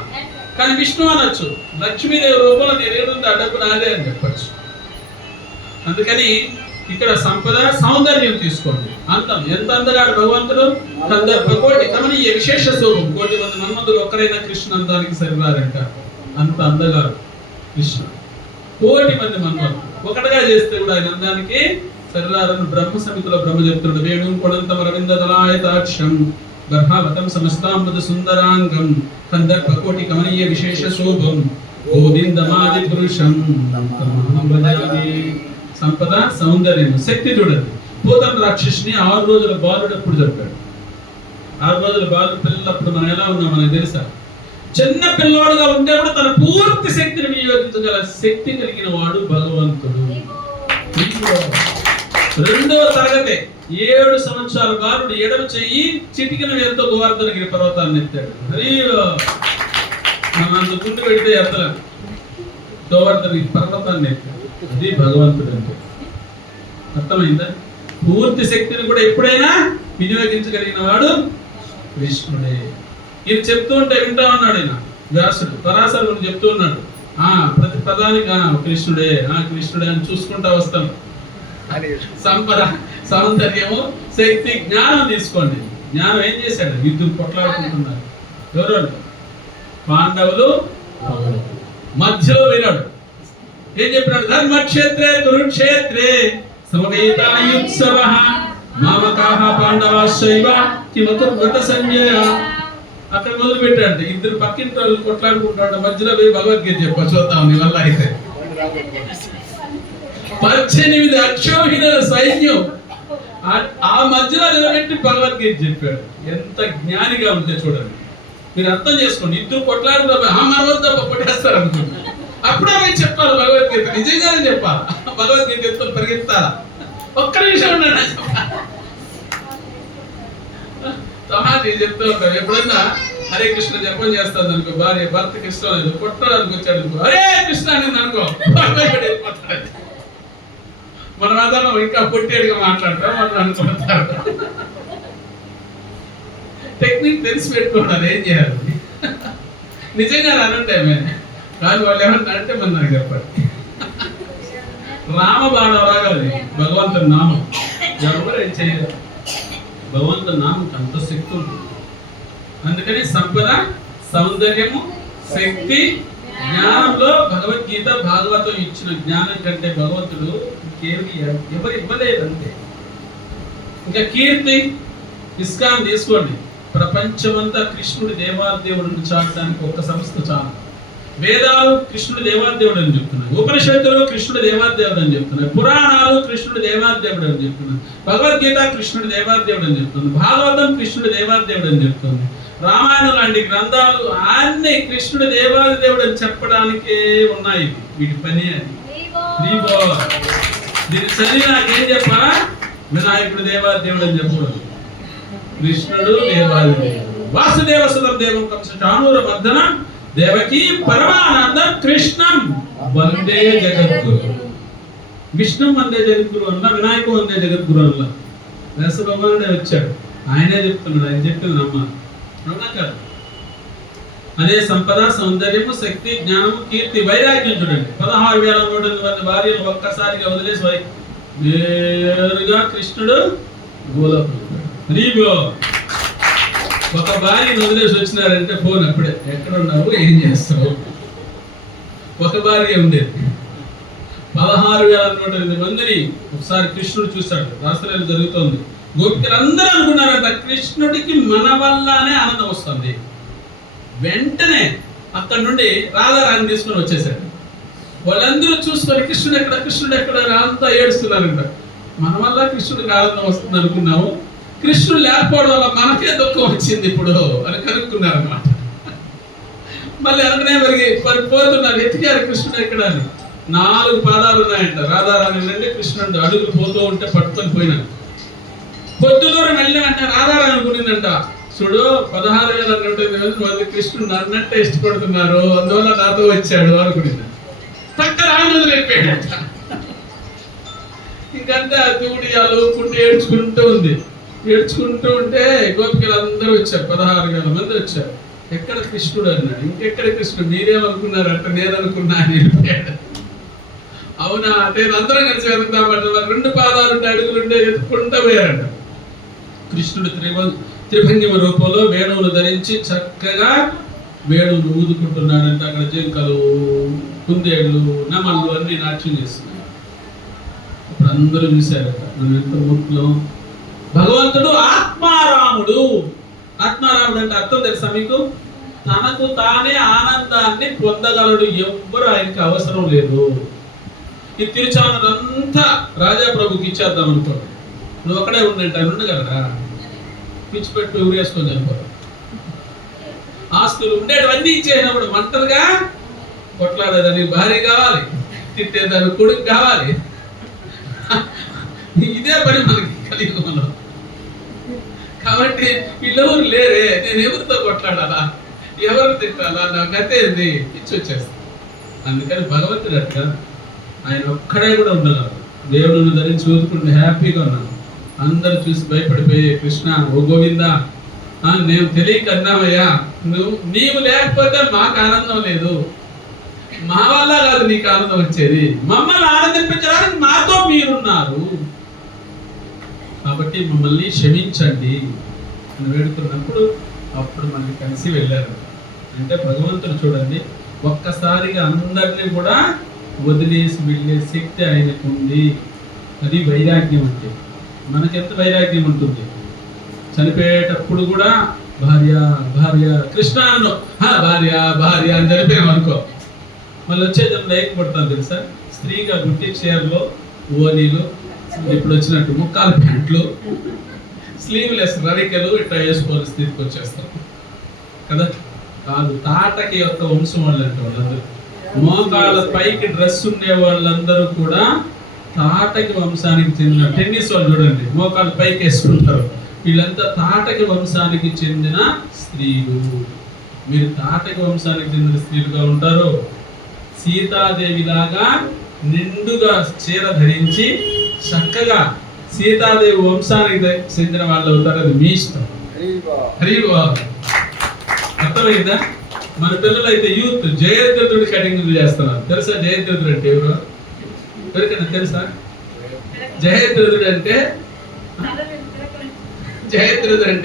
కానీ విష్ణు అనొచ్చు, లక్ష్మీదేవి రూపంలో నీ దగ్గర ఉంటే ఆ డబ్బు నాదే అని చెప్పచ్చు. అందుకని ఇక్కడ సంపద సౌందర్యం తీసుకోండి. అంతం ఎంత అందగాడు భగవంతుడు. కందర్పకోటి కమనీయ విశేష శోభం. 1,000,000 మంది మన్మధులు ఒక్కరైనా కృష్ణ అందానికి సరిరారంట. అంత అందగాడు కృష్ణ. 1,000,000 మంది మన్మధులు ఒకటిగా చేస్తే కూడా ఆయన అందానికి సరిరారని బ్రహ్మ సమితిలో బ్రహ్మ చెప్తున్నాడు. వేణుం కొడంతం రవింద దళాయతాక్షం గర్భావతం సమస్తాంబుద సుందరాంగం కందర్పకోటి కమనీయ విశేష శోభం గోవిందమాది పురుషం సంపద సౌందర్యం శక్తి చూడండి. పూతన రాక్షసుని 6 రోజుల బాలుడు అప్పుడు చెప్పాడు. 6 రోజుల బాలుడు పిల్లలప్పుడు మనం ఎలా ఉన్నాం మనకు తెలుసా? చిన్న పిల్లోడుగా ఉండేప్పుడు తన పూర్తి శక్తిని వినియోగించగల శక్తి కలిగిన వాడు భగవంతుడు. 2వ తరగతి 7 సంవత్సరాల బాలుడు ఎడమ చెయ్యి చిటికిన వేలుతో గోవర్ధనగిరి పర్వతాన్ని ఎత్తాడు. మనం అంత గుండు పెడితే ఎత్తలేం. గోవర్ధనగిరి పర్వతాన్ని ఎత్తాడు. అది భగవంతుడు అంటే. అర్థమైందా? పూర్తి శక్తిని కూడా ఎప్పుడైనా వినియోగించగలిగిన వాడు కృష్ణుడే. ఇది చెప్తూ ఉంటే వింటా ఉన్నాడు ఆయన వ్యాసుడు. పరాశరుడు చెప్తూ ఉన్నాడు. ప్రతి పదానికి కృష్ణుడే కృష్ణుడే అని చూసుకుంటా వస్తాను. సంపద సౌందర్యము శక్తి జ్ఞానం తీసుకోండి. జ్ఞానం ఏం చేశాడు? యుద్ధం కొట్లాడుకుంటున్నారు. ఎవరు? పాండవులు. మధ్యలో వినాడు. ఏం చెప్పినాడు? ధర్మక్షేత్రే కురుక్షేత్రే సమవేతాయుత్సవః మామకాః పాండవాశ్చైవ కిమకుర్వత సంజయ. అక్కడ మొదలు పెట్టాడు. ఇద్దరు పక్కింటి వాళ్ళు కొట్లాడుకుంటాడు. మధ్యలో పోయి భగవద్గీత చెప్ప చూద్దాం నీ వల్ల అయితే. 18 అక్షోహిణుల సైన్యం ఆ మధ్యలో నిలబెట్టి భగవద్గీత చెప్పాడు. ఎంత జ్ఞానిగా ఉంటే చూడండి. మీరు అర్థం చేసుకోండి. ఇద్దరు కొట్లాడుకుంటా మనవద్ద కొట్టేస్తారు అనుకుంటున్నారు. అప్పుడే పోయి చెప్పాలి భగవద్గీత. నిజంగానే చెప్పాలి. భగవద్గీత ఎత్తుకొని పరిగెత్తాలా? ఒక్క నిమిషం ఉన్నాడు చెప్తూ ఉంటాను. ఎప్పుడన్నా హరే కృష్ణ జపం చేస్తాను అనుకో, భార్య భర్తకి ఇష్టం లేదు, కొట్టడానికి వచ్చాడు అనుకో, హరే కృష్ణ అని అనుకో, మనం అదనం ఇంకా పొట్టేడుగా మాట్లాడతాం, మనం అనుకుంటారు. టెక్నిక్ తెలిసి పెట్టుకున్నారు ఏం చేయాలి. నిజంగా అనంటే కానీ వాళ్ళు ఏమన్నా అంటే మన నాకు చెప్పండి. రామబాణలాగా భగవంతుని నామం ఎవరు ఏం చేయరు. భగవంతుని నామం అంత శక్తి ఉంటుంది. అందుకని సంపద సౌందర్యము శక్తి జ్ఞానంలో భగవద్గీత భాగవతం ఇచ్చిన జ్ఞానం కంటే భగవంతుడు ఇంకేమి ఎవరు ఇవ్వలేదంటే. ఇంకా కీర్తి ఇస్కాన్ తీసుకోండి. ప్రపంచమంతా కృష్ణుడి దేవాదేవుడిని చాటడానికి ఒక్క సంస్థ చాలు. వేదాలు కృష్ణుడి దేవాదేవుడు అని చెప్తున్నాయి. ఉపనిషత్తులు కృష్ణుడి దేవాదేవుడు అని చెప్తున్నాయి. పురాణాలు కృష్ణుడి దేవాదేవుడు అని చెప్తున్నాయి. భగవద్గీత కృష్ణుడి దేవాదేవుడు అని చెప్తుంది. భాగవతం కృష్ణుడి దేవాదేవుడు అని చెప్తుంది. రామాయణం లాంటి గ్రంథాలు అన్ని కృష్ణుడి దేవాదేవుడు అని చెప్పడానికే ఉన్నాయి. వీటి పని అది. దీన్ని చదివి నాకేం చెప్పాలా? వినాయకుడు దేవాదేవుడు అని చెప్పకూడదు. కృష్ణుడు దేవాదేవుడు. వాసుదేవ సుతం దేవం కంస చాణూర మర్దనం దేవకి పరమానందం కృష్ణం వందే జగద్గురు. విష్ణు వందే జగద్గురు అన్న, వినాయకు వందే జగద్గురు అన్న. వ్యాస భగవానుడే వచ్చాడు. ఆయనే చెప్తున్నాడు. ఆయన చెప్పింది నమ్మాలి. అవునా కాదు? అదే సంపద సౌందర్యము శక్తి జ్ఞానము కీర్తి వైరాగ్యం చూడండి. 16,108 మంది భార్యలు ఒక్కసారిగా వదిలేసి నేరుగా కృష్ణుడు గోలోకంలో. ఒక భార్యను వదిలేసి వచ్చినారంటే ఫోన్ అప్పుడే, ఎక్కడ ఉన్నావు ఏం చేస్తావు. ఒక భార్య ఉండేది. 16,108 మందిని ఒకసారి కృష్ణుడు చూశాడు. రాసలీల జరుగుతోంది. గోపికలందరూ అనుకున్నారంట కృష్ణుడికి మన వల్లనే ఆనందం వస్తుంది. వెంటనే అక్కడ నుండి రాధారాణి తీసుకొని వచ్చేసాడు. వాళ్ళందరూ చూసుకొని కృష్ణుడు ఎక్కడ కృష్ణుడు ఎక్కడ అంతా ఏడుస్తున్నారంట. మన వల్ల కృష్ణుడికి ఆనందం వస్తుంది అనుకున్నాము, కృష్ణుడు లేకపోవడం వల్ల మనకే దుఃఖం వచ్చింది ఇప్పుడు అని కనుక్కున్నారు అన్నమాట. మళ్ళీ అనుకునే పోతున్నారు, ఎతికారు కృష్ణుడు ఎక్కడ అని. 4 పాదాలు ఉన్నాయంట. రాధారాణి నుండి కృష్ణుడు అడుగులు పోతూ ఉంటే పట్టుకొని పోయినాడు. కొద్ది దూరం వెళ్ళిన వెంటనే రాధారాణి అనుకునిందంట, చూడు 16,108 మంది కృష్ణుడు నన్నట్టే ఇష్టపడుతున్నారు, అందువల్ల నాతో వచ్చాడు అనుకునింది. చక్కగా ఆయన వదిలిపోయాడంట. ఇంకంతా తూడియాలు కుండి ఏడ్చుకుంటూ ఉంది. ఏడ్చుకుంటూ ఉంటే గోపికలు అందరూ వచ్చారు. 16,000 మంది వచ్చారు. ఎక్కడ కృష్ణుడు అన్నాడు. ఇంకెక్కడ కృష్ణుడు? మీరేమనుకున్నారంట? నేను అనుకున్నా అని వెళ్ళిపోయాడు. అవునా, నేను అందరం కలిసి వెతుకుతామంట. 2 పాదాలు 2 అడుగులుండే వెతుక్కుంటూ పోయారంట. కృష్ణుడు త్రిభంగిమ రూపంలో వేణువులు ధరించి చక్కగా వేణువులు ఊదుకుంటున్నాడంట. అక్కడ జింకలు, కుందేళ్ళు, నమళ్ళు అన్ని నాట్యం చేస్తున్నాయి. ఇప్పుడు అందరూ చూశారట, మనం ఎంత మూర్ఖులం. భగవంతుడు ఆత్మారాముడు. ఆత్మారాముడు అంటే అర్థం తెలుసా మీకు? తనకు తానే ఆనందాన్ని పొందగలడు, ఎవ్వరు ఆయనకి అవసరం లేదు. ఈ తిరుచానంతా రాజా ప్రభుకి ఇచ్చేద్దాం అనుకో, నువ్వు ఒకడే ఉండంటే ఆయన ఉండగలరా? పిచ్చిపెట్టు ఊరేసుకొని చనిపోతాం. ఆస్తులు ఉండేటివన్నీ ఇచ్చేసినప్పుడు ఒంటరిగా కొట్లాడేదానికి భార్య కావాలి, తిట్టేదానికి కొడుకు కావాలి. ఇదే పని మనకి కలియుగంలో. కాబట్టి వీళ్ళెవరు లేరే, నేను ఎవరితో కొట్లాడాలా, ఎవరు తిట్టాలా, నా గత ఏంది, ఇచ్చి వచ్చేస్తా. అందుకని భగవంతుడు అట్లా ఆయన ఒక్కడే కూడా ఉండగలరు. దేవుడిని ధరించి చూసుకుంటే హ్యాపీగా ఉన్నాను. అందరు చూసి భయపడిపోయి, కృష్ణ ఓ గోవిందా, నేను తెలియక అన్నామయ్యా, నీవు లేకపోతే మాకు ఆనందం లేదు, మా వల్ల కాదు నీకు ఆనందం వచ్చేది, మమ్మల్ని ఆనందించడానికి మాతో మీరున్నారు, కాబట్టి మమ్మల్ని క్షమించండి అని వేడుకున్నప్పుడు అప్పుడు మనకి కలిసి వెళ్ళారు. అంటే భగవంతుడు చూడండి, ఒక్కసారిగా అందరినీ కూడా వదిలేసి వెళ్ళే శక్తి ఆయనకు ఉంది. అది వైరాగ్యం అంటే. మనకెంత వైరాగ్యం ఉంటుంది. చనిపోయేటప్పుడు కూడా భార్య భార్య కృష్ణ అన్నో భార్య భార్య అని చనిపోయామనుకో, మళ్ళీ వచ్చే జన్మలో ఏం కొడతాను తెలుసా? స్త్రీగా పుట్టి చీరలో ఓనీలు, ఇప్పుడు వచ్చినట్టు ముక్కాలు ప్యాంట్లు, స్లీవ్లెస్ రవికలు ఇట్లా వేసుకోని స్థితికి వచ్చేస్తాం కదా. కాదు, తాటకి యొక్క వంశం వాళ్ళు అంటే వాళ్ళందరూ, మోకాళ్ళ పైకి డ్రెస్ ఉండే వాళ్ళందరూ కూడా తాటకి వంశానికి చెందిన. టెన్నిస్ వాళ్ళు చూడండి, మోకాళ్ళ పైకి వేసుకుంటారు. వీళ్ళంతా తాటకి వంశానికి చెందిన స్త్రీలు. మీరు తాటకి వంశానికి చెందిన స్త్రీలుగా ఉంటారు. సీతాదేవి లాగా నిండుగా చీర ధరించి చక్కగా సీతాదేవి వంశానికి చెందిన వాళ్ళు అవుతారు. అది మీ ఇష్టం. అర్థమైందా? మన పిల్లలు అయితే యూత్ జయద్రథుడి కటింగ్ చేస్తున్నారు. తెలుసా జయద్రథుడు అంటే ఎవరు? ఎవరికైనా తెలుసా? జయద్రథుడు అంటే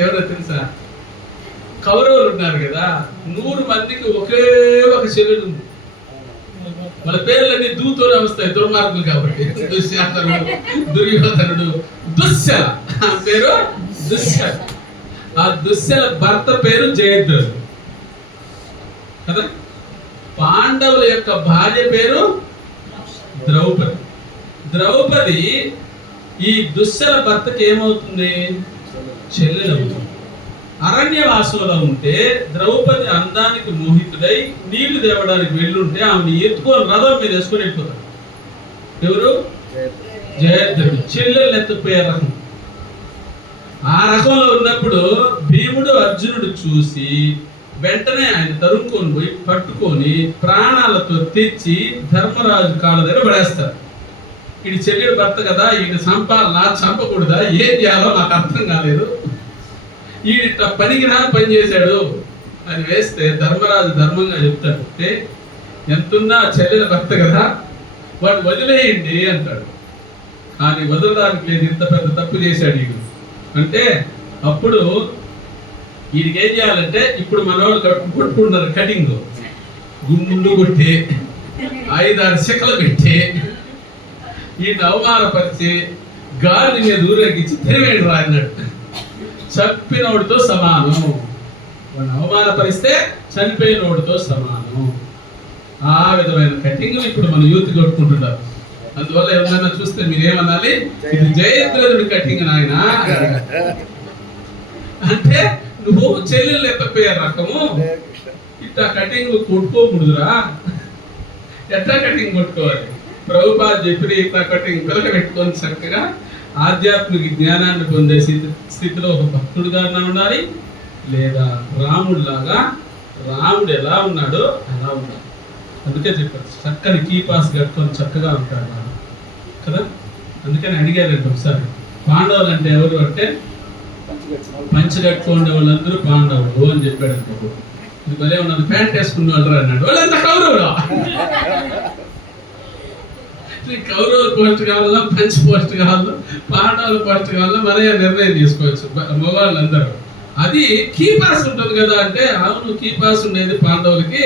ఎవరో తెలుసా? కౌరవులు ఉన్నారు కదా, 100 మందికి ఒకే ఒక చెల్లెలు ఉంది. వాళ్ళ పేర్లన్నీ దూతోనే వస్తాయి, దుర్మార్గులు కాబట్టి. దుశ్శాసనుడు, దుర్యోధనుడు, దుశ్శల పేరు దుశ్శల. ఆ దుశ్శల భర్త పేరు జయద్రథుడు కదా. పాండవుల యొక్క భార్య పేరు ద్రౌపది. ద్రౌపది ఈ దుశ్శల భర్తకి ఏమవుతుంది? చెల్లెలు అవుతుంది. అరణ్యవాసంలో ఉంటే ద్రౌపది అందానికి మోహితుడై నీళ్లు తేవడానికి వెళ్ళుంటే ఆమెను ఎత్తుకొని రథం మీద వేసుకొని వెళ్ళిపోతాడు. ఎవరు? జయద్రథుడు. చెల్లెలు ఎత్తుకుపోయే రకం. ఆ రకంలో ఉన్నప్పుడు భీముడు అర్జునుడు చూసి వెంటనే ఆయన తరుముకొని పోయి పట్టుకొని ప్రాణాలతో తెచ్చి ధర్మరాజు కాళ్ళ దగ్గర పడేస్తారు. వీడి చెల్లెడు భర్త కదా, వీడిని చంపాలనా చంపకూడదా, ఏం చేయాలో నాకు అర్థం కాలేదు, ఈయన పనికిరా పని చేశాడు అని వేస్తే ధర్మరాజు ధర్మంగా చెప్తాడు, ఎంతున్నా చెల్లెల భర్త కదా, వాడు వదిలేయండి అంటాడు. కానీ వదలడానికి లేదు, ఇంత పెద్ద తప్పు చేశాడు వీడు అంటే. అప్పుడు వీడికి ఏం చేయాలంటే, ఇప్పుడు మన వాళ్ళు కొట్టుకుంటున్నారు కటింగ్, గుండు కొట్టి 5-6 శకలు పెట్టి ఈయన అవమానపరిచి గాలి మీద ఊరేగించి తిరివేడు రా అన్నాడు. చంపినోడితో సమానం. వాడిని అవమానపరిస్తే చనిపోయినోడితో సమానం. ఆ విధమైన కటింగ్ ఇప్పుడు మన యూత్ కొట్టుకుంటున్నారు. అందువల్ల ఏమన్నా చూస్తే మీరేమనాలి? ఇది జయద్రథుడి కటింగ్ నాయన అంటే, నువ్వు చెల్లెళ్ళు ఎత్తపోయే రకము, ఇట్లా కటింగ్ కొట్టుకోకూడదురా. ఎట్లా కటింగ్ కొట్టుకోవాలి? ప్రభుపాద చెప్పిన ఇట్లా కటింగ్ పిల్లక పెట్టుకొని చక్కగా ఆధ్యాత్మిక జ్ఞానాన్ని పొందే స్థితిలో ఒక భక్తుడిగా ఉండాలి, లేదా రాముడిలాగా, రాముడు ఎలా ఉన్నాడో అలా ఉండాలి. అందుకే చెప్పారు, చక్కని కీపాస్ కట్టుకొని చక్కగా ఉంటాడు కదా. అందుకని అడిగారంటే ఒకసారి, పాండవులు అంటే ఎవరు అంటే, పంచి కట్టుకునే వాళ్ళందరూ పాండవులు అని చెప్పాడు. అంటే ఇది భలే ఉన్నది, ప్యాంట్ వేసుకున్న వాళ్ళు అన్నాడు. వాళ్ళంతా కౌరవులు. నెక్స్ట్ కౌరవుల పోస్ట్ కావాలో పంచ్ పోస్ట్ కావాలో పాండవుల పోస్ట్ కావాలో మనమే నిర్ణయం తీసుకోవచ్చు మగవాళ్ళందరూ. అది కీ పాస్ ఉంటుంది కదా అంటే, అవును కీ పాస్ ఉండేది పాండవులకి,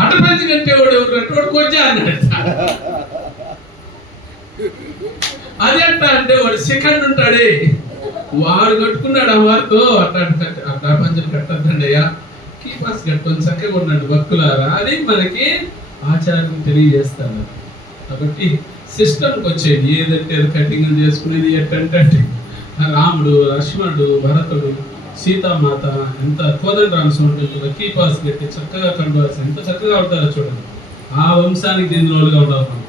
ఆటపంచి కంటే వాడు ఎవరు అంటే వాడు కొంచెం అన్నాడు. అది అంటే వాడు సెకండ్ ఉంటాడే, వాడు కట్టుకున్నాడు ఆ వారితో అట్లా పంచులు కట్టద్దండి అయ్యా, కీ పాస్ కట్టుకొని చక్కగా ఉండండి భక్తులారా అని మనకి ఆచార్యం తెలియజేస్తాను. కాబట్టి సిస్టమ్కి వచ్చేది ఏదంటే కటింగ్ చేసుకునేది, ఎట్టంటే రాముడు, లక్ష్మణుడు, భరతుడు, సీతామాత ఎంత కోదండరామ స్వామి ఉంటుందో కీ పాస్ పెట్టి చక్కగా కండువాల్సి ఎంత చక్కగా ఉంటారో చూడండి. ఆ వంశానికి చెందినోళ్ళుగా ఉండాలి మనం.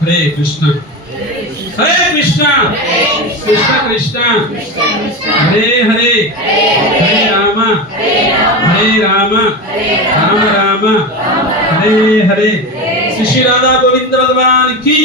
హరే కృష్ణ హరే కృష్ణ కృష్ణ కృష్ణ హరే హరే హరే రామ హరే రామ రామ రామ హరే హరే. శ్రీ రాధా గోవింద భగవాన్ కి